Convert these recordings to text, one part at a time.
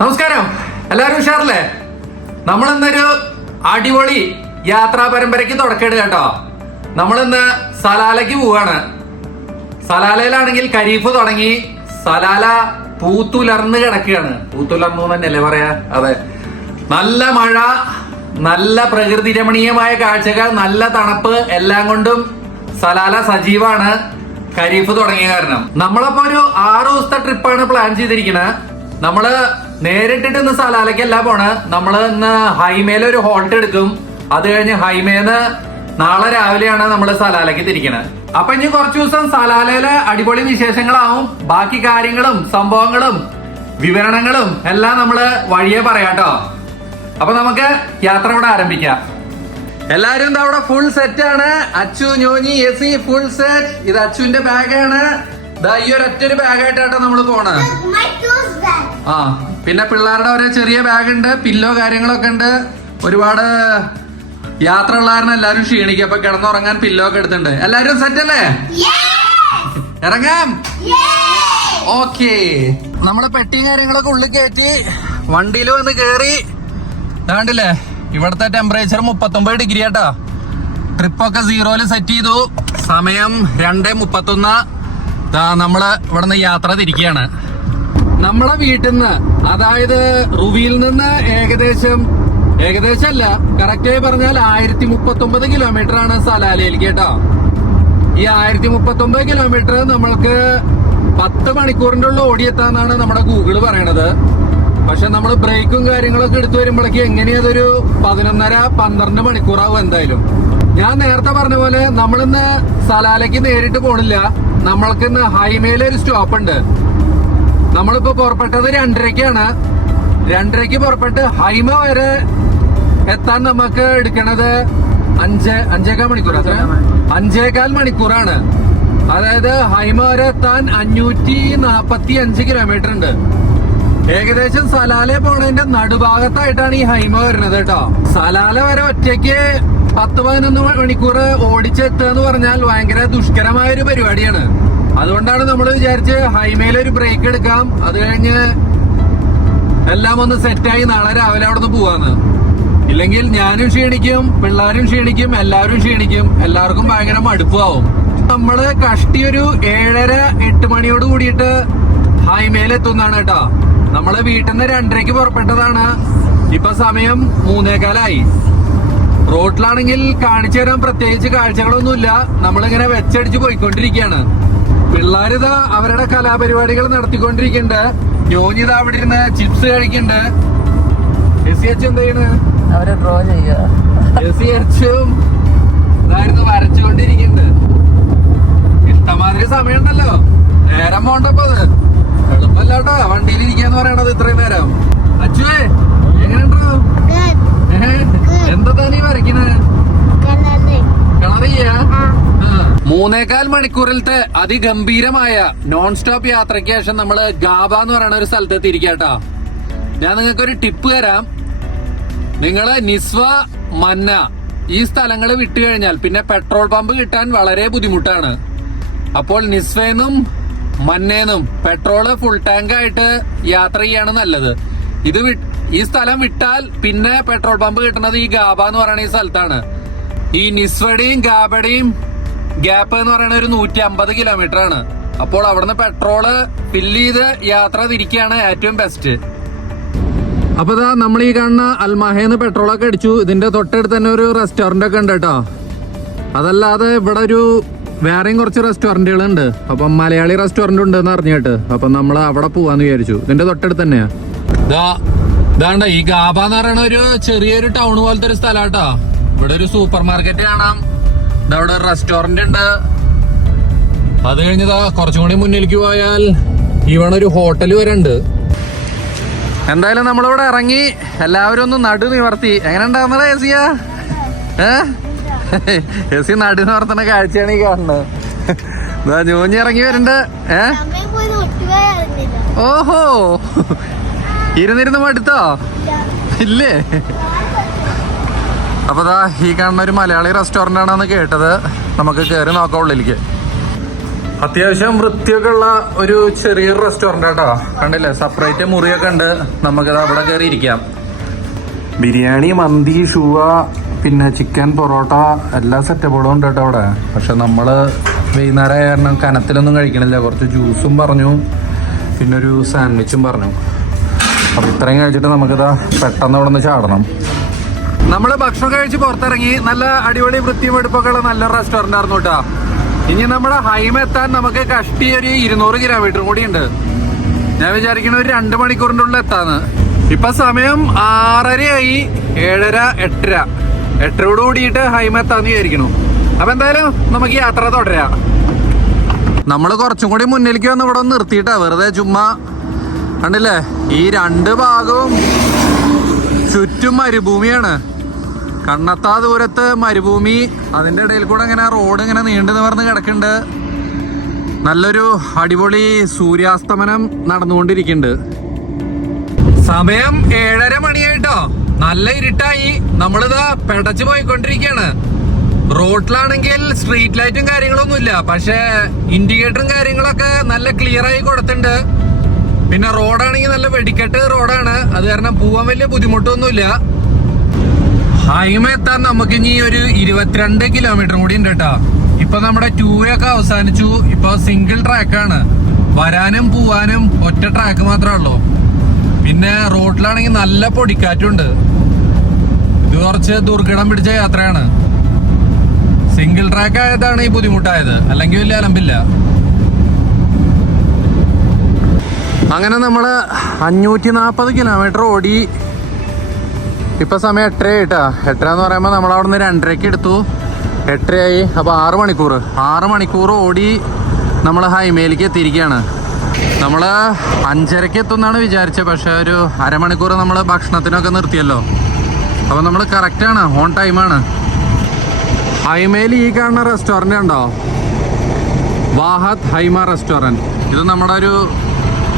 നമസ്കാരം, എല്ലാവരും ഉഷാറല്ലേ? നമ്മളിന്നൊരു അടിപൊളി യാത്രാ പരമ്പരയ്ക്ക് തുടക്കമിടുക കേട്ടോ. നമ്മളിന്ന് സലാലയ്ക്ക് പോവാണ്. സലാലയിലാണെങ്കിൽ ഖരീഫ് തുടങ്ങി. സലാല പൂത്തുലർന്ന് കിടക്കുകയാണ്. പൂത്തുലർന്നു തന്നെയല്ലേ പറയാ? അതെ. നല്ല മഴ, നല്ല പ്രകൃതി രമണീയമായ കാഴ്ചകൾ, നല്ല തണുപ്പ്, എല്ലാം കൊണ്ടും സലാല സജീവാണ്. ഖരീഫ് തുടങ്ങിയ കാരണം നമ്മളപ്പോ ഒരു 6 ദിവസത്തെ ട്രിപ്പാണ് പ്ലാൻ ചെയ്തിരിക്കുന്നത്. നമ്മള് നേരിട്ടിട്ട് ഇന്ന് സലാലയ്ക്കല്ല പോണ്. നമ്മള് ഇന്ന് ഹൈമേല ഒരു ഹോൾട്ട് എടുക്കും. അത് കഴിഞ്ഞ് ഹൈമേന്ന് നാളെ രാവിലെയാണ് നമ്മള് സലാലയ്ക്ക് തിരിക്കണത്. അപ്പൊ ഇനി കുറച്ചു ദിവസം സലാലയിലെ അടിപൊളി വിശേഷങ്ങളാവും. ബാക്കി കാര്യങ്ങളും സംഭവങ്ങളും വിവരണങ്ങളും എല്ലാം നമ്മള് വഴിയെ പറയാട്ടോ. അപ്പൊ നമുക്ക് യാത്ര ഇവിടെ ആരംഭിക്കാം. എല്ലാരും എന്താ അവിടെ ഫുൾ സെറ്റ് ആണ്. അച്ചു, ഞോഞ്ഞി, എസി ഫുൾ സെറ്റ്. ഇത് അച്ചുവിന്റെ ബാഗാണ്. ഈ ഒരൊറ്റൊരു ബാഗായിട്ടാട്ടോ നമ്മള് പോണത്. ആ, പിന്നെ പിള്ളേരുടെ ഒരു ചെറിയ ബാഗ് ഉണ്ട്, പില്ലോ കാര്യങ്ങളൊക്കെ ഉണ്ട്. ഒരുപാട് യാത്ര ഉള്ള കാരണം എല്ലാരും ക്ഷീണിക്കും. അപ്പൊ കിടന്നുറങ്ങാൻ പില്ലോ ഒക്കെ എടുത്തിട്ടുണ്ട്. എല്ലാരും സെറ്റ് അല്ലേ? ഇറങ്ങാം. ഓക്കെ, നമ്മള് പെട്ടിയും കാര്യങ്ങളൊക്കെ ഉള്ളിൽ കയറ്റി വണ്ടിയിൽ വന്ന് കേറി. കണ്ടില്ലേ, ഇവിടുത്തെ ടെമ്പറേച്ചർ 39 ഡിഗ്രി ആട്ടാ. ട്രിപ്പൊക്കെ 0-ല് സെറ്റ് ചെയ്തു. സമയം 2:31. നമ്മള് ഇവിടുന്ന് യാത്ര തിരിക്കുകയാണ്. നമ്മളെ വീട്ടിൽ നിന്ന്, അതായത് റുവിയിൽ നിന്ന് ഏകദേശം അല്ല, കറക്റ്റായി പറഞ്ഞാൽ 1039 കിലോമീറ്റർ ആണ് സലാലയിലേക്ക് കേട്ടോ. ഈ 1039 കിലോമീറ്റർ നമ്മൾക്ക് 10 മണിക്കൂറിന്റെ ഉള്ളിൽ ഓടിയെത്താന്നാണ് നമ്മുടെ ഗൂഗിള് പറയണത്. പക്ഷെ നമ്മൾ ബ്രേക്കും കാര്യങ്ങളൊക്കെ എടുത്തു വരുമ്പോഴേക്ക് എങ്ങനെയതൊരു 11:30-12 മണിക്കൂറാവും എന്തായാലും. ഞാൻ നേരത്തെ പറഞ്ഞ പോലെ നമ്മളിന്ന് സലാലയ്ക്ക് നേരിട്ട് പോണില്ല. നമ്മൾക്കിന്ന് ഹൈമേലെ ഒരു സ്റ്റോപ്പ് ഉണ്ട്. നമ്മളിപ്പോ പുറപ്പെട്ടത് 2:30-ക്കാണ്. 2:30-ക്ക് പുറപ്പെട്ട് ഹൈമ വരെ എത്താൻ നമുക്ക് എടുക്കണത് 5.5 മണിക്കൂർ. 5.25 മണിക്കൂറാണ്. അതായത് ഹൈമ വരെ എത്താൻ 545 കിലോമീറ്റർ ഉണ്ട്. ഏകദേശം സലാല പോണതിന്റെ നടുഭാഗത്തായിട്ടാണ് ഈ ഹൈമ വരുന്നത് കേട്ടോ. സലാല വരെ ഒറ്റയ്ക്ക് 10-11 മണിക്കൂർ ഓടിച്ചെത്തുക എന്ന് പറഞ്ഞാൽ ഭയങ്കര ദുഷ്കരമായ ഒരു പരിപാടിയാണ്. അതുകൊണ്ടാണ് നമ്മൾ വിചാരിച്ച് ഹൈമേലൊരു ബ്രേക്ക് എടുക്കാം. അത് കഴിഞ്ഞ് എല്ലാം ഒന്ന് സെറ്റായി നാളെ രാവിലെ അവിടെ നിന്ന് പോവാന്ന്. ഇല്ലെങ്കിൽ ഞാനും ക്ഷീണിക്കും, പിള്ളേരും ക്ഷീണിക്കും, എല്ലാവരും ക്ഷീണിക്കും. എല്ലാവർക്കും ഭയങ്കര മടുപ്പാവും. നമ്മള് കഷ്ടി ഒരു 7:30-8 മണിയോട് കൂടിയിട്ട് ഹൈമേലെത്തുന്നതാണ് കേട്ടോ. നമ്മള് വീട്ടിൽ നിന്ന് 2:30-ക്ക് പുറപ്പെട്ടതാണ്. ഇപ്പൊ സമയം 3:15. റോഡിലാണെങ്കിൽ കാണിച്ചു തരാൻ പ്രത്യേകിച്ച് കാഴ്ചകളൊന്നുമില്ല. നമ്മളിങ്ങനെ വെച്ചടിച്ച് പോയിക്കൊണ്ടിരിക്കുകയാണ്. പിള്ളേരിതാ അവരുടെ കലാപരിപാടികൾ നടത്തിക്കൊണ്ടിരിക്കുന്നുണ്ട്. ഞോഞ്ഞിതാ അവിടെ ഇരുന്ന് ചിപ്സ് കഴിക്കുന്നുണ്ട്. എസി അച്ചു എന്താ ചെയ്യണ്? അവരെ ഡ്രോ ചെയ്യുക. എസി അച്ചും ഇതായിരുന്നു വരച്ചുകൊണ്ടിരിക്കുന്നുണ്ട്. ഇഷ്ടമാതിരി സമയമുണ്ടല്ലോ, നേരം പോണ്ടപ്പോ അത് എളുപ്പല്ലാട്ടോ വണ്ടിയിൽ ഇരിക്കാന്ന് പറയണത് ഇത്രയും നേരം. അച്ചുവേ, എങ്ങനെയുണ്ടോ? എന്താ നീ വരയ്ക്കുന്നത്? കളർ ചെയ്യാ? 3.25 മണിക്കൂറിലത്തെ അതിഗംഭീരമായ നോൺ സ്റ്റോപ്പ് യാത്രയ്ക്ക് ശേഷം നമ്മള് ഗാബ എന്ന് പറയുന്ന ഒരു സ്ഥലത്ത് എത്തിയിരിക്കാട്ടോ. ഞാൻ നിങ്ങൾക്ക് ഒരു ടിപ്പ് തരാം. നിങ്ങള് നിസ്വ, മന്ന ഈ സ്ഥലങ്ങൾ വിട്ടു കഴിഞ്ഞാൽ പിന്നെ പെട്രോൾ പമ്പ് കിട്ടാൻ വളരെ ബുദ്ധിമുട്ടാണ്. അപ്പോൾ നിസ്വേന്നും മന്നേന്നും പെട്രോള് ഫുൾ ടാങ്ക് ആയിട്ട് യാത്ര ചെയ്യാണ് നല്ലത്. ഈ സ്ഥലം വിട്ടാൽ പിന്നെ പെട്രോൾ പമ്പ് കിട്ടുന്നത് ഈ ഗാബ എന്ന് പറയുന്ന ഈ സ്ഥലത്താണ്. ഈ നിസ്വയുടെയും ഗാബയുടെയും ഗ്യാപ്പ് എന്ന് പറയുന്ന ഒരു 150 കിലോമീറ്റർ ആണ്. അപ്പോൾ അവിടുന്ന് പെട്രോള് ഫില്ല് ചെയ്ത് യാത്ര തിരിക്കുകയാണ് ഏറ്റവും ബെസ്റ്റ്. അപ്പൊ ഇതാ നമ്മൾ ഈ കാണുന്ന അൽമാഹേന്ന് പെട്രോളൊക്കെ അടിച്ചു. ഇതിന്റെ തൊട്ടടുത്ത് തന്നെ ഒരു റെസ്റ്റോറന്റ് ഒക്കെ ഉണ്ട് കേട്ടോ. അതല്ലാതെ ഇവിടെ ഒരു വേറെയും കുറച്ച് റെസ്റ്റോറന്റുകൾ ഉണ്ട്. അപ്പം മലയാളി റെസ്റ്റോറന്റ് ഉണ്ടെന്ന് അറിഞ്ഞിട്ട് അപ്പൊ നമ്മൾ അവിടെ പോവാന്ന് വിചാരിച്ചു. ഇതിന്റെ തൊട്ടടുത്ത് തന്നെയാ. ഇതാണ്ട ഈ ഗാബ എന്ന് പറയുന്ന ഒരു ചെറിയൊരു ടൗൺ പോലത്തെ ഒരു സ്ഥലം കേട്ടോ. ഇവിടെ ഒരു സൂപ്പർ മാർക്കറ്റ് കാണാം. ഇവിടെ ഒരു റെസ്റ്റോറന്റ് ഉണ്ട്. അത് കഴിഞ്ഞതാ കുറച്ചും കൂടി മുന്നിലേക്ക് പോയാൽ ഇവിടെ ഒരു ഹോട്ടൽ വരെ ഉണ്ട്. എന്തായാലും നമ്മളിവിടെ ഇറങ്ങി എല്ലാവരും ഒന്ന് നടു നിവർത്തി. എങ്ങനെ ഉണ്ടാവുന്നതാ എസിയാ? എസി നടു നിവർത്തുന്ന കാഴ്ചയാണ് ഈ കാണുന്നത്. ഞൂഞ്ഞി ഇറങ്ങി വരുന്നുണ്ട്. ഓഹോ, ഇരുന്നിരുന്ന് മടുത്തോ? ഇല്ലേ? അപ്പൊ ഈ കാണുന്ന ഒരു മലയാളി റെസ്റ്റോറന്റ് ആണെന്ന് കേട്ടത്. നമുക്ക് കയറി നോക്കാം ഉള്ളിലേക്ക്. അത്യാവശ്യം വൃത്തിയൊക്കെ ഉള്ള ഒരു ചെറിയൊരു റെസ്റ്റോറന്റ് ആട്ടോ. കണ്ടില്ലേ, സെപ്പറേറ്റ് മുറിയൊക്കെ ഉണ്ട്. നമുക്കത് അവിടെ കയറി ഇരിക്കാം. ബിരിയാണി, മന്തി, ഷുവ, പിന്നെ ചിക്കൻ, പൊറോട്ട എല്ലാ സെറ്റപ്പുകളും ഉണ്ട് കേട്ടോ അവിടെ. പക്ഷെ നമ്മള് വൈകുന്നേരം ആയ കാരണം കനത്തിലൊന്നും കഴിക്കണില്ല. കുറച്ച് ജ്യൂസും പറഞ്ഞു, പിന്നെ ഒരു സാൻഡ്വിച്ചും പറഞ്ഞു. അപ്പൊ ഇത്രയും കഴിച്ചിട്ട് നമുക്കിതാ പെട്ടെന്ന് അവിടെ നിന്ന് ചാടണം. നമ്മള് ഭക്ഷണം കഴിച്ച് പുറത്തിറങ്ങി. നല്ല അടിപൊളി വൃത്തിയും വെടുപ്പൊക്കെ ഉള്ള നല്ല റെസ്റ്റോറന്റ് ആയിരുന്നു കേട്ടോ. ഇനി നമ്മുടെ ഹൈമ എത്താൻ നമുക്ക് കഷ്ടി ഒരു 200 കിലോമീറ്റർ കൂടി ഉണ്ട്. ഞാൻ വിചാരിക്കണ ഒരു 2 മണിക്കൂറിന്റെ ഉള്ളിൽ എത്താന്ന്. ഇപ്പൊ സമയം 6:30 7:30 8:00 കൂടിയിട്ട് ഹൈമ എത്താന്ന് വിചാരിക്കണു. അപ്പൊ എന്തായാലും നമുക്ക് യാത്ര തുടരാം. നമ്മള് കുറച്ചും കൂടി മുന്നിലേക്ക് വന്ന് ഇവിടെ നിർത്തിയിട്ടാ വെറുതെ ചുമ്മാ. കണ്ടില്ലേ, ഈ 2 ഭാഗവും ചുറ്റും മരുഭൂമിയാണ്. കണ്ണത്താ ദൂരത്ത് മരുഭൂമി, അതിന്റെ ഇടയിൽ കൂടെ ഇങ്ങനെ റോഡ് ഇങ്ങനെ നീണ്ടു നിവർന്ന് കിടക്കുന്നുണ്ട്. നല്ലൊരു അടിപൊളി സൂര്യാസ്തമനം നടന്നുകൊണ്ടിരിക്കുന്നുണ്ട്. സമയം 7:30 മണിയായിട്ടോ. നല്ല ഇരുട്ടായി. നമ്മളിതാ പെടച്ചു പോയിക്കൊണ്ടിരിക്കുകയാണ്. റോഡിലാണെങ്കിൽ സ്ട്രീറ്റ് ലൈറ്റും കാര്യങ്ങളൊന്നും ഇല്ല, പക്ഷെ ഇൻഡിക്കേറ്ററും കാര്യങ്ങളൊക്കെ നല്ല ക്ലിയർ ആയി കൊടുത്തിട്ടുണ്ട്. പിന്നെ റോഡാണെങ്കിൽ നല്ല വെടിക്കെട്ട് റോഡാണ്. അത് കാരണം പോവാൻ വലിയ ബുദ്ധിമുട്ടൊന്നുമില്ല. ഹൈമ എത്താൻ നമുക്ക് ഇനി ഒരു 22 കിലോമീറ്റർ കൂടി ഉണ്ട് കേട്ടോ. ഇപ്പൊ നമ്മുടെ 2 ഒക്കെ അവസാനിച്ചു. ഇപ്പൊ സിംഗിൾ ട്രാക്കാണ്. വരാനും പോവാനും ഒറ്റ ട്രാക്ക് മാത്രമേ ഉള്ളൂ. പിന്നെ റോഡിലാണെങ്കിൽ നല്ല പൊടിക്കാറ്റുണ്ട്. ഇത് കുറച്ച് ദുർഘടം പിടിച്ച യാത്രയാണ്. സിംഗിൾ ട്രാക്ക് ആയതാണ് ഈ ബുദ്ധിമുട്ടായത്, അല്ലെങ്കിൽ വലിയ അലമ്പില്ല. അങ്ങനെ നമ്മള് 540 കിലോമീറ്റർ ഓടി. ഇപ്പൊ സമയം 8:00 കേട്ടാ. 8:00 എന്ന് പറയുമ്പോ നമ്മളവിടെ നിന്ന് 2:30 എടുത്തു. 8:00 ആയി. അപ്പൊ 6 മണിക്കൂർ ഓടി നമ്മൾ ഹൈമയിലേക്ക് എത്തിയിരിക്കുകയാണ്. നമ്മള് 5:30 എത്തുന്നാണ് വിചാരിച്ചത്. പക്ഷെ ഒരു അരമണിക്കൂർ നമ്മൾ ഭക്ഷണത്തിനൊക്കെ നിർത്തിയല്ലോ. അപ്പൊ നമ്മൾ കറക്റ്റാണ്, ഓൺ ടൈമാണ്. ഹൈമയിൽ ഈ കാണുന്ന റെസ്റ്റോറന്റ് ഉണ്ടോ, വാഹത്ത് ഹൈമ റെസ്റ്റോറന്റ്. ഇത് നമ്മുടെ ഒരു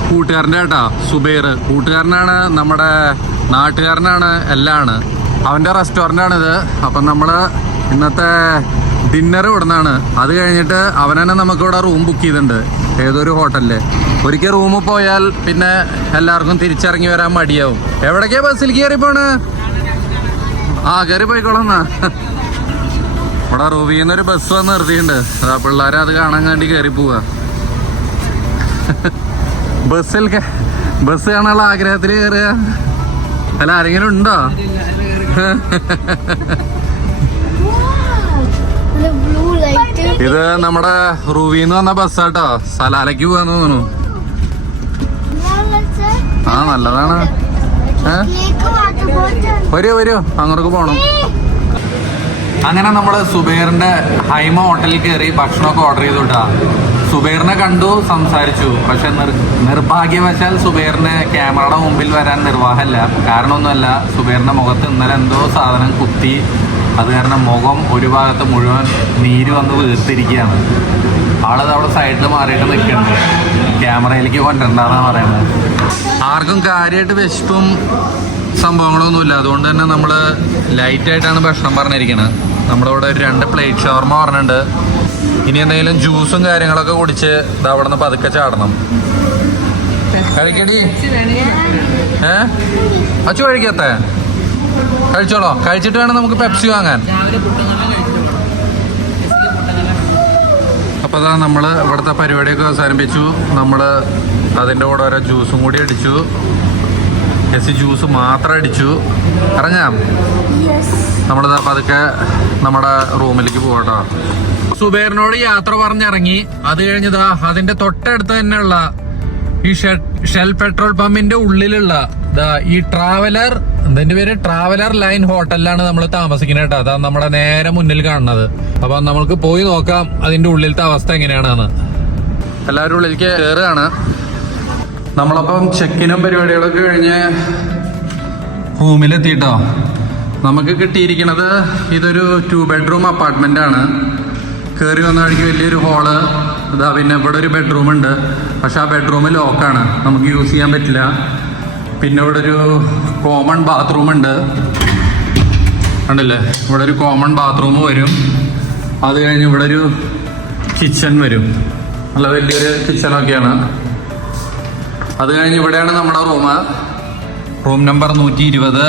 കൂട്ടുകാരൻ്റെ കേട്ടാ, സുബൈർ. കൂട്ടുകാരനാണ്, നമ്മുടെ നാട്ടുകാരനാണ്, എല്ലാമാണ്. അവൻ്റെ റെസ്റ്റോറൻ്റാണിത്. അപ്പം നമ്മൾ ഇന്നത്തെ ഡിന്നർ ഇവിടുന്നാണ്. അത് കഴിഞ്ഞിട്ട് അവൻ തന്നെ നമുക്കിവിടെ റൂം ബുക്ക് ചെയ്തിട്ടുണ്ട് ഏതൊരു ഹോട്ടലിൽ. ഒരിക്കൽ റൂമിൽ പോയാൽ പിന്നെ എല്ലാവർക്കും തിരിച്ചിറങ്ങി വരാൻ മടിയാവും. എവിടേക്കാ ബസ്സിൽ കയറി പോണ്? കയറി പോയിക്കോളന്നാ. ഇവിടെ റൂബിന്നൊരു ബസ് വന്ന് നിർത്തിയിട്ടുണ്ട്. അതാ പിള്ളേരെ അത് കാണാൻ വേണ്ടി കയറി പോവാ. ബസ് കാണാനുള്ള ആഗ്രഹത്തിൽ കയറുക. അല്ല, ആരെങ്കിലും ഉണ്ടോ? ഇത് നമ്മുടെ റൂവിന്ന് വന്ന ബസ്സാട്ടോ. സലാലയ്ക്ക് പോവാന്ന് തോന്നുന്നു. നല്ലതാണ്. വരൂ അങ്ങോട്ടേക്ക് പോണം. അങ്ങനെ നമ്മള് സുബൈറിന്റെ ഹൈമ ഹോട്ടലിൽ കയറി ഭക്ഷണമൊക്കെ ഓർഡർ ചെയ്തു കേട്ടാ. സുബൈറിനെ കണ്ടു, സംസാരിച്ചു. പക്ഷെ നിർഭാഗ്യവശാൽ സുബൈറിന് ക്യാമറയുടെ മുമ്പിൽ വരാൻ നിർവാഹമില്ല. കാരണമൊന്നുമല്ല, സുബൈറിന്റെ മുഖത്ത് ഇന്നലെ എന്തോ സാധനം കുത്തി. അത് കാരണം മുഖം ഒരു ഭാഗത്ത് മുഴുവൻ നീര് വന്ന് വീർത്തിരിക്കുകയാണ്. ആളത് അവിടെ സൈഡിൽ മാറിയിട്ട് നിൽക്കുന്നുണ്ട്. ക്യാമറയിലേക്ക് കൊണ്ടുവരണ്ടെന്നാണ് പറയുന്നത്. ആർക്കും കാര്യമായിട്ട് വിശപ്പും സംഭവങ്ങളൊന്നുമില്ല. അതുകൊണ്ട് തന്നെ നമ്മൾ ലൈറ്റായിട്ടാണ് ഭക്ഷണം പറഞ്ഞിരിക്കുന്നത്. നമ്മുടെ ഇവിടെ ഒരു 2 പ്ലേറ്റ് ഷവർമ പറഞ്ഞിട്ടുണ്ട്. ഇനി എന്തെങ്കിലും ജ്യൂസും കാര്യങ്ങളൊക്കെ കുടിച്ച് ഇത് അവിടെ നിന്ന് പതുക്കെ ചാടണം. കഴിക്കടി. അച്ചു കഴിക്കത്തെ? കഴിച്ചോളോ. കഴിച്ചിട്ട് വേണം നമുക്ക് പെപ്സി വാങ്ങാൻ. അപ്പോൾ അതാ നമ്മൾ ഇവിടുത്തെ പരിപാടിയൊക്കെ അവസാനിപ്പിച്ചു. നമ്മൾ അതിൻ്റെ കൂടെ ഓരോ ജ്യൂസും കൂടി അടിച്ചു. ജ്യൂസ് മാത്രം അടിച്ചു. ഇറങ്ങാം. നമ്മളിതാ പതുക്കെ നമ്മുടെ റൂമിലേക്ക് പോകട്ടോ. സുബൈറിനോട് യാത്ര പറഞ്ഞിറങ്ങി. അത് കഴിഞ്ഞതാ അതിന്റെ തൊട്ടടുത്ത് തന്നെയുള്ള ഈ ഷെൽ പെട്രോൾ പമ്പിന്റെ ഉള്ളിലുള്ള ഈ ട്രാവലർ, ഇതിന്റെ പേര് ട്രാവലർ ലൈൻ ഹോട്ടലിലാണ് നമ്മൾ താമസിക്കുന്നത് കേട്ടോ. അതാ നമ്മുടെ നേരെ മുന്നിൽ കാണുന്നത്. അപ്പൊ നമ്മൾക്ക് പോയി നോക്കാം അതിന്റെ ഉള്ളിലത്തെ അവസ്ഥ എങ്ങനെയാണെന്ന്. എല്ലാവരും ഉള്ളിലേക്ക് കയറുകയാണ്. നമ്മളപ്പം ചെക്കിനും പരിപാടികളൊക്കെ കഴിഞ്ഞ് റൂമിലെത്തിട്ടോ. നമുക്ക് കിട്ടിയിരിക്കണത് ഇതൊരു 2 ബെഡ്റൂം അപ്പാർട്ട്മെന്റ് ആണ്. കയറി വന്ന വഴിക്ക് വലിയൊരു ഹോള്. ഇതാ പിന്നെ ഇവിടെ ഒരു ബെഡ്റൂം ഉണ്ട്. പക്ഷെ ആ ബെഡ്റൂം ലോക്കാണ്, നമുക്ക് യൂസ് ചെയ്യാൻ പറ്റില്ല. പിന്നെ ഇവിടെ ഒരു കോമൺ ബാത്റൂം ഉണ്ട്. കണ്ടില്ലേ, ഇവിടെ ഒരു കോമൺ ബാത്റൂം വരും. അത് കഴിഞ്ഞ് ഇവിടെ ഒരു കിച്ചൺ വരും. നല്ല വലിയൊരു കിച്ചണൊക്കെയാണ്. അത് കഴിഞ്ഞ് ഇവിടെയാണ് നമ്മുടെ റൂം നമ്പർ 120.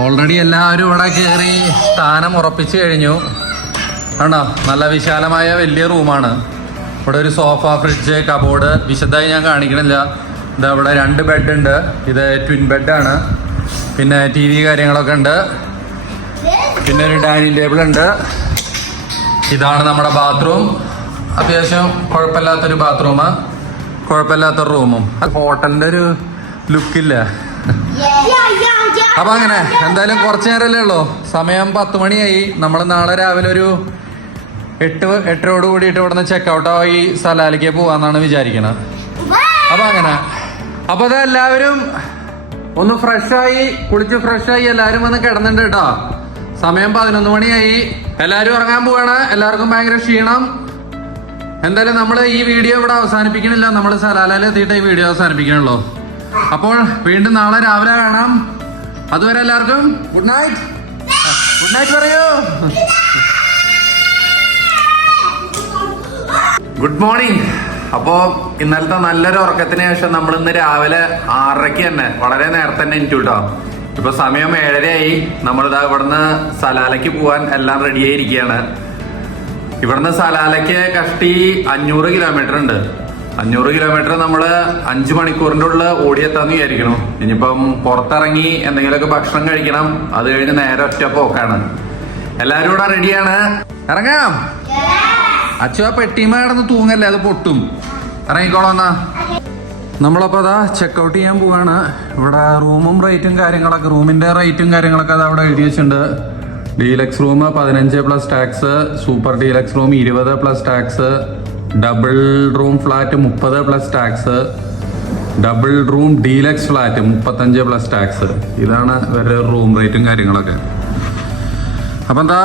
ഓൾറെഡി എല്ലാവരും ഇവിടെ കയറി സ്ഥാനം ഉറപ്പിച്ചു കഴിഞ്ഞു. ആണോ, നല്ല വിശാലമായ വലിയ റൂമാണ്. ഇവിടെ ഒരു സോഫ, ഫ്രിഡ്ജ്, കബോർഡ് വിശദമായി ഞാൻ കാണിക്കണില്ല. ഇതാ ഇവിടെ 2 ബെഡ് ഉണ്ട്. ഇത് ട്വിൻ ബെഡാണ്. പിന്നെ TV കാര്യങ്ങളൊക്കെ ഉണ്ട്. പിന്നെ ഒരു ഡൈനിങ് ടേബിൾ ഉണ്ട്. ഇതാണ് നമ്മുടെ ബാത്റൂം. അത്യാവശ്യം കുഴപ്പമില്ലാത്തൊരു ബാത്റൂം, കുഴപ്പമില്ലാത്തൊരു റൂമും. ഹോട്ടലിന്റെ ഒരു ലുക്കില്ല. അപ്പൊ അങ്ങനെ എന്തായാലും കുറച്ചു നേരമല്ലേ ഉള്ളൂ. സമയം 10 മണിയായി. നമ്മൾ നാളെ രാവിലെ ഒരു 8-8:00 കൂടിയിട്ട് ഇവിടുന്ന് ചെക്കൗട്ടായി സലാലിക്ക് പോവാന്നാണ് വിചാരിക്കണത്. അപ്പൊ അങ്ങനെ അപ്പൊ അത് എല്ലാവരും ഒന്ന് ഫ്രഷായി, കുളിച്ച് ഫ്രഷായി എല്ലാവരും വന്ന് കിടന്നിട്ടുണ്ട് കേട്ടോ. സമയം 11 മണിയായി. എല്ലാവരും ഇറങ്ങാൻ പോവാണ്. എല്ലാവർക്കും ഭയങ്കര ക്ഷീണം. എന്തായാലും നമ്മൾ ഈ വീഡിയോ ഇവിടെ അവസാനിപ്പിക്കണില്ല. നമ്മൾ സലാലയിൽ എത്തിയിട്ട് ഈ വീഡിയോ അവസാനിപ്പിക്കണല്ലോ. അപ്പോൾ വീണ്ടും നാളെ രാവിലെ കാണാം. അതുവരെ എല്ലാവർക്കും ഗുഡ് നൈറ്റ്. ഗുഡ് നൈറ്റ് പറയൂ. Good morning. അപ്പോ ഇന്നലത്തെ നല്ലൊരു ഉറക്കത്തിന് ശേഷം നമ്മൾ ഇന്ന് രാവിലെ 6:30 തന്നെ, വളരെ നേരത്തെ തന്നെ എനിക്ക് കേട്ടോ. ഇപ്പൊ സമയം 7:30 നമ്മളിതാ ഇവിടുന്ന് സലാലയ്ക്ക് പോവാൻ എല്ലാം റെഡി ആയിരിക്കുകയാണ്. ഇവിടുന്ന് സലാലയ്ക്ക് കഷ്ടി 500 കിലോമീറ്റർ ഉണ്ട്. 500 കിലോമീറ്റർ നമ്മള് 5 മണിക്കൂറിന്റെ ഉള്ളിൽ ഓടിയെത്താന്ന് വിചാരിക്കണം. ഇനിയിപ്പം പുറത്തിറങ്ങി എന്തെങ്കിലുമൊക്കെ ഭക്ഷണം കഴിക്കണം. അത് കഴിഞ്ഞ് നേരെ ഒറ്റ പോക്കാണ്. എല്ലാരും ഇവിടെ റെഡിയാണ്. ഇറങ്ങാം. അച്ഛാ പെട്ടിമ കിടന്ന് തൂങ്ങല്ലേ, അത് പൊട്ടും. ഇറങ്ങിക്കോളാന്നാ. നമ്മളപ്പോ അതാ ചെക്കൗട്ട് ചെയ്യാൻ പോവാണ്. ഇവിടെ റൂമും റേറ്റും കാര്യങ്ങളൊക്കെ, റൂമിന്റെ റേറ്റും കാര്യങ്ങളൊക്കെ അത് അവിടെ എഴുതി വെച്ചിട്ടുണ്ട്. Deluxe room 15+ tax, super deluxe room 20+ tax, double room flat 30+ tax, double room deluxe flat 35+ tax. ഇതാണ് ഇവരുടെ റൂം റേറ്റും കാര്യങ്ങളൊക്കെ. അപ്പം എന്താ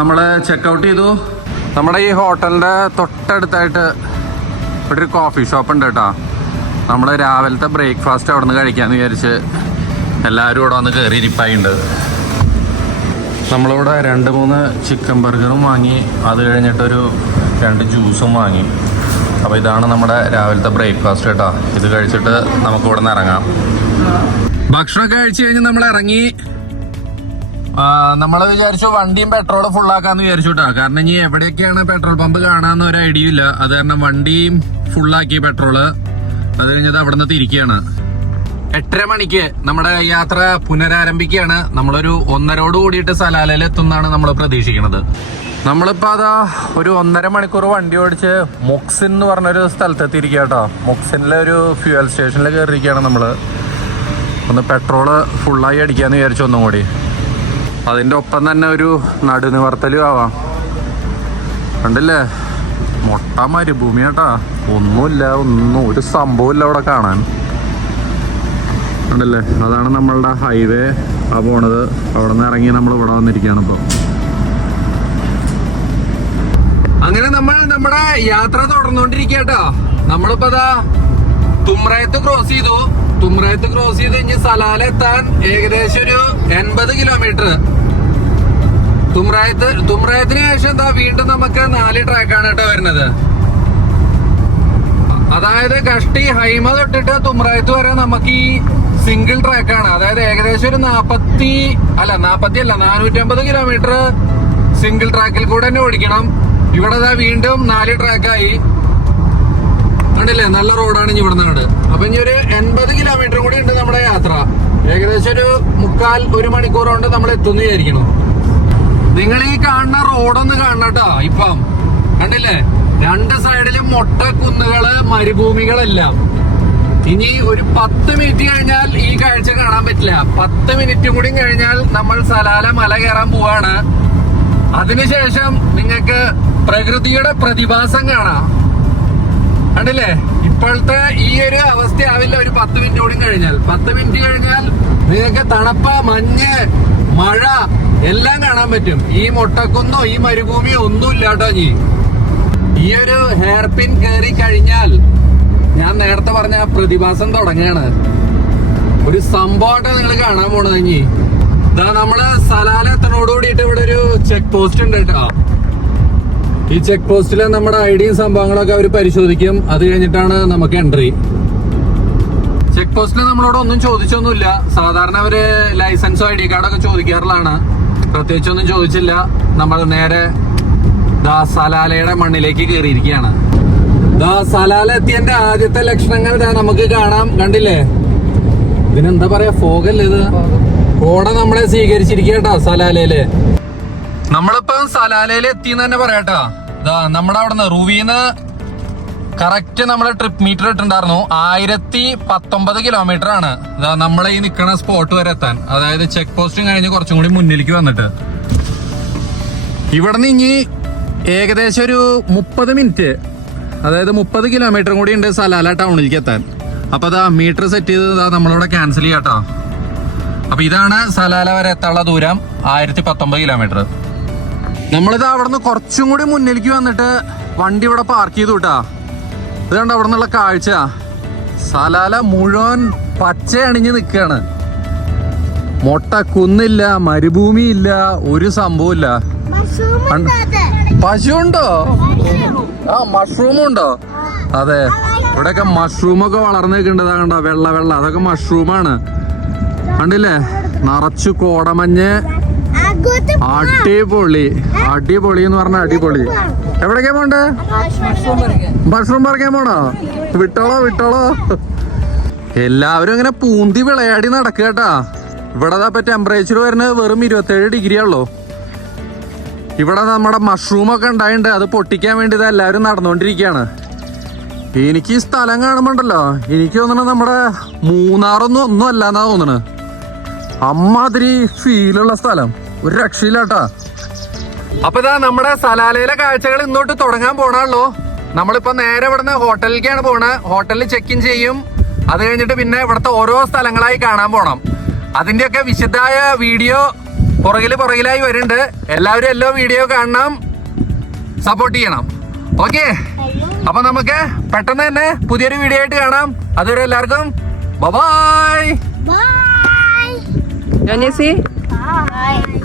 നമ്മള് ചെക്കൗട്ട് ചെയ്തു. നമ്മുടെ ഈ ഹോട്ടലിന്റെ തൊട്ടടുത്തായിട്ട് ഇവിടെ ഒരു കോഫി ഷോപ്പ് ഉണ്ട് കേട്ടോ. നമ്മൾ രാവിലത്തെ ബ്രേക്ക്ഫാസ്റ്റ് അവിടെ നിന്ന് കഴിക്കാമെന്ന് വിചാരിച്ച് എല്ലാവരും ഇവിടെ വന്ന് കയറി ഇരിപ്പായിട്ടുണ്ട്. നമ്മളിവിടെ 2-3 ചിക്കൻ ബർഗറും വാങ്ങി. അത് കഴിഞ്ഞിട്ടൊരു 2 ജ്യൂസും വാങ്ങി. അപ്പോൾ ഇതാണ് നമ്മുടെ രാവിലത്തെ ബ്രേക്ക്ഫാസ്റ്റ് കേട്ടോ. ഇത് കഴിച്ചിട്ട് നമുക്ക് ഇവിടെ നിന്ന് ഇറങ്ങാം. ഭക്ഷണമൊക്കെ കഴിച്ച് കഴിഞ്ഞ് നമ്മൾ ഇറങ്ങി. നമ്മൾ വിചാരിച്ചു വണ്ടിയും പെട്രോൾ ഫുള്ളാക്കാന്ന് വിചാരിച്ചു കേട്ടോ. കാരണം ഇനി എവിടെയൊക്കെയാണ് പെട്രോൾ പമ്പ് കാണാന്ന് ഒരു ഐഡിയ ഇല്ല. അത് കാരണം വണ്ടിയും ഫുള്ളാക്കി പെട്രോള്. അത് കഴിഞ്ഞത് അവിടെ നിന്ന് തിരിക്കുകയാണ്. 8:30 മണിക്ക് നമ്മുടെ യാത്ര പുനരാരംഭിക്കുകയാണ്. നമ്മളൊരു 1:30 കൂടിയിട്ട് സലാലയിൽ എത്തുന്നാണ് നമ്മൾ പ്രതീക്ഷിക്കുന്നത്. നമ്മളിപ്പോ അതാ ഒരു 1.5 മണിക്കൂർ വണ്ടി ഓടിച്ച് മൊക്സിൻ എന്ന് പറഞ്ഞൊരു സ്ഥലത്തെത്തിയിരിക്കുക കേട്ടോ. മൊക്സിനിലെ ഒരു ഫ്യൂവൽ സ്റ്റേഷനിൽ കയറിയിരിക്കുകയാണ് നമ്മള്. ഒന്ന് പെട്രോള് ഫുള്ളായി അടിക്കാന്ന് വിചാരിച്ചു ഒന്നും കൂടി. അതിൻ്റെ ഒപ്പം തന്നെ ഒരു നടുനിവർത്തലും ആവാം. കണ്ടില്ലേ, മൊട്ട മരുഭൂമി കേട്ടാ. ഒന്നുമില്ല, ഒരു സംഭവമില്ല അവിടെ കാണാൻ. കണ്ടില്ലേ, അതാണ് നമ്മളുടെ ഹൈവേ ആ പോണത്. അവിടെ നിന്ന് ഇറങ്ങി നമ്മൾ ഇവിടെ വന്നിരിക്കുകയാണ് ഇപ്പോൾ. അങ്ങനെ നമ്മൾ നമ്മുടെ യാത്ര തുടർന്നുകൊണ്ടിരിക്കുക കേട്ടോ. നമ്മളിപ്പോ അതാ തുമ്രയത്ത് ക്രോസ് ചെയ്തു. തുമ്രയത്ത് ക്രോസ് ചെയ്ത് കഴിഞ്ഞ് സലാല എത്താൻ ഏകദേശം ഒരു 80 കിലോമീറ്റർ. തുമ്രയത്തിന് ശേഷം എന്താ വീണ്ടും നമുക്ക് 4 ട്രാക്കാണ് കേട്ടോ വരുന്നത്. അതായത് കഷ്ടി ഹൈമ തൊട്ടിട്ട് തുമ്രയത്ത് വരെ നമുക്ക് ഈ സിംഗിൾ ട്രാക്കാണ്. അതായത് ഏകദേശം ഒരു 450 കിലോമീറ്റർ സിംഗിൾ ട്രാക്കിൽ കൂടെ തന്നെ ഓടിക്കണം. ഇവിടെ വീണ്ടും 4 ട്രാക്കായി. കണ്ടില്ലേ, നല്ല റോഡാണ് ഇനി ഇവിടെ നാട്. അപ്പൊ ഇനി ഒരു 80 കിലോമീറ്റർ കൂടി ഉണ്ട് നമ്മുടെ യാത്ര. ഏകദേശം ഒരു 1 മണിക്കൂർ കൊണ്ട് നമ്മൾ എത്തുന്നു വിചാരിക്കണം. നിങ്ങൾ ഈ കാണുന്ന റോഡൊന്ന് കാണണം കേട്ടോ. ഇപ്പം കണ്ടില്ലേ, 2 സൈഡിലും മൊട്ട കുന്നുകള്, മരുഭൂമികളെല്ലാം. ഇനി ഒരു 10 മിനിറ്റ് കഴിഞ്ഞാൽ ഈ കാഴ്ച കാണാൻ പറ്റില്ല. 10 മിനിറ്റും കൂടി കഴിഞ്ഞാൽ നമ്മൾ സലാല മല കയറാൻ പോവാണ്. അതിനുശേഷം നിങ്ങൾക്ക് പ്രകൃതിയുടെ പ്രതിഭാസം കാണാം. കണ്ടില്ലേ, ഇപ്പോഴത്തെ ഈ ഒരു അവസ്ഥയാവില്ല ഒരു 10 മിനിറ്റ് കൂടി കഴിഞ്ഞാൽ. 10 മിനിറ്റ് കഴിഞ്ഞാൽ നിങ്ങൾക്ക് തണുപ്പ, മഞ്ഞ്, മഴ എല്ലാം കാണാൻ പറ്റും. ഈ മൊട്ടക്കുന്നോ ഈ മരുഭൂമിയോ ഒന്നുമില്ല കേട്ടോ. ഈ ഒരു ഹെയർ പിൻ കയറി കഴിഞ്ഞാൽ ഞാൻ നേരത്തെ പറഞ്ഞ പ്രതിഭാസം തുടങ്ങുകയാണ്. ഒരു സംഭവമായിട്ടാണ് നിങ്ങൾ കാണാൻ പോണത്. ഇതാ നമ്മള് സലാല എത്തനോട് കൂടിയിട്ട് ഇവിടെ ഒരു ചെക്ക് പോസ്റ്റ് ഉണ്ട് കേട്ടോ. ഈ ചെക്ക് പോസ്റ്റിലെ നമ്മുടെ ഐഡിയും സംഭവങ്ങളൊക്കെ അവർ പരിശോധിക്കും. അത് കഴിഞ്ഞിട്ടാണ് നമുക്ക് എൻട്രി. ചെക്ക് പോസ്റ്റിൽ നമ്മളോട് ഒന്നും ചോദിച്ചൊന്നുമില്ല. സാധാരണ അവര് ലൈസൻസോ ID കാർഡൊക്കെ ചോദിക്കാറുള്ളതാണ്. പ്രത്യേകിച്ചൊന്നും ചോദിച്ചില്ല. നമ്മൾ നേരെ സലാലയുടെ മണ്ണിലേക്ക് കയറിയിരിക്കുകയാണ്. സലാല എത്തിയതിന്റെ ആദ്യത്തെ ലക്ഷണങ്ങൾ നമുക്ക് കാണാം. കണ്ടില്ലേ, ഇതിനെന്താ പറയാ, ഫോഗല്ലേ ഇത്? കോട നമ്മളെ സ്വീകരിച്ചിരിക്കട്ടോ സലാലയില്. നമ്മളിപ്പോ സലാലയിൽ എത്തിന്ന് തന്നെ പറയാട്ടോ. നമ്മുടെ അവിടെ നിന്ന് റുവിന്ന് കറക്റ്റ് നമ്മളെ ട്രിപ്പ് മീറ്റർ ഇട്ടുണ്ടായിരുന്നു. 1019 കിലോമീറ്റർ ആണ് നമ്മളെ ഈ നിക്കണ സ്പോട്ട് വരെ എത്താൻ. അതായത് ചെക്ക് പോസ്റ്റും കഴിഞ്ഞ് കുറച്ചും കൂടി മുന്നിലേക്ക് വന്നിട്ട് ഇവിടെ നിന്ന് ഇനി ഏകദേശം ഒരു 30 മിനിറ്റ്, അതായത് 30 കിലോമീറ്റർ കൂടി ഉണ്ട് സലാല ടൗണിലേക്ക് എത്താൻ. അപ്പൊ മീറ്റർ സെറ്റ് ചെയ്ത് നമ്മളിവിടെ ക്യാൻസൽ ചെയ്യാട്ടോ. അപ്പൊ ഇതാണ് സലാല വരെ എത്താനുള്ള ദൂരം, 1019 കിലോമീറ്റർ. നമ്മളിത് അവിടെ നിന്ന് കുറച്ചും കൂടി മുന്നിലേക്ക് വന്നിട്ട് വണ്ടി ഇവിടെ പാർക്ക് ചെയ്തു കേട്ടാ. ഇത് കണ്ട അവിടെ നിന്നുള്ള കാഴ്ച, സലാല മുഴുവൻ പച്ച അണിഞ്ഞ് നിൽക്കുകയാണ്. മൊട്ട കുന്നില്ല, മരുഭൂമി ഇല്ല, ഒരു സംഭവം ഇല്ല. പശു ഉണ്ടോ? മഷ്റൂമും ഉണ്ടോ? അതെ, ഇവിടെയൊക്കെ മഷ്റൂമൊക്കെ വളർന്നു നിൽക്കേണ്ടതാ. കണ്ടോ, വെള്ള വെള്ള, അതൊക്കെ മഷ്റൂമാണ്. കണ്ടില്ലേ, നിറച്ചു കോടമഞ്ഞ്. അടിപൊളി, അടിപൊളി എന്ന് പറഞ്ഞ അടിപൊളി. എവിടേക്കാ പോണ്ടേ? മഷ്റൂം പറിക്കാൻ പോണോ? വിട്ടോളോ വിട്ടോളോ. എല്ലാവരും ഇങ്ങനെ പൂന്തി വിളയാടി നടക്കേട്ടാ. ഇവിടെ ഇപ്പൊ ടെമ്പറേച്ചർ വരുന്നത് വെറും 27 ഡിഗ്രി ഉള്ളൂ. ഇവിടെ നമ്മുടെ മഷ്റൂമൊക്കെ ഉണ്ടായിട്ടുണ്ട്. അത് പൊട്ടിക്കാൻ വേണ്ടി എല്ലാവരും നടന്നുകൊണ്ടിരിക്കുകയാണ്. എനിക്ക് ഈ സ്ഥലം കാണുമ്പോണ്ടല്ലോ, എനിക്ക് തോന്നണ നമ്മുടെ മൂന്നാറൊന്നും ഒന്നും അല്ലാന്നാ തോന്നണ്. അമ്മാതിരി ഫീലുള്ള സ്ഥലം, ഒരു രക്ഷയില്ലാട്ടാ. അപ്പൊ നമ്മുടെ സലാലയിലെ കാഴ്ചകൾ ഇന്നോട്ട് തുടങ്ങാൻ പോണല്ലോ. നമ്മളിപ്പോ നേരെ ഇവിടുന്ന് ഹോട്ടലിലേക്കാണ് പോണത്. ഹോട്ടലിൽ ചെക്ക് ഇൻ ചെയ്യും. അത് കഴിഞ്ഞിട്ട് പിന്നെ ഇവിടുത്തെ ഓരോ സ്ഥലങ്ങളായി കാണാൻ പോണം. അതിന്റെയൊക്കെ വിശദമായ വീഡിയോ പുറകിലായി വരുന്നുണ്ട്. എല്ലാവരും എല്ലാ വീഡിയോ കാണണം, സപ്പോർട്ട് ചെയ്യണം. ഓക്കെ, അപ്പൊ നമുക്ക് പെട്ടെന്ന് തന്നെ പുതിയൊരു വീഡിയോ ആയിട്ട് കാണാം. അതുവരെ എല്ലാവർക്കും ബൈ. Bye.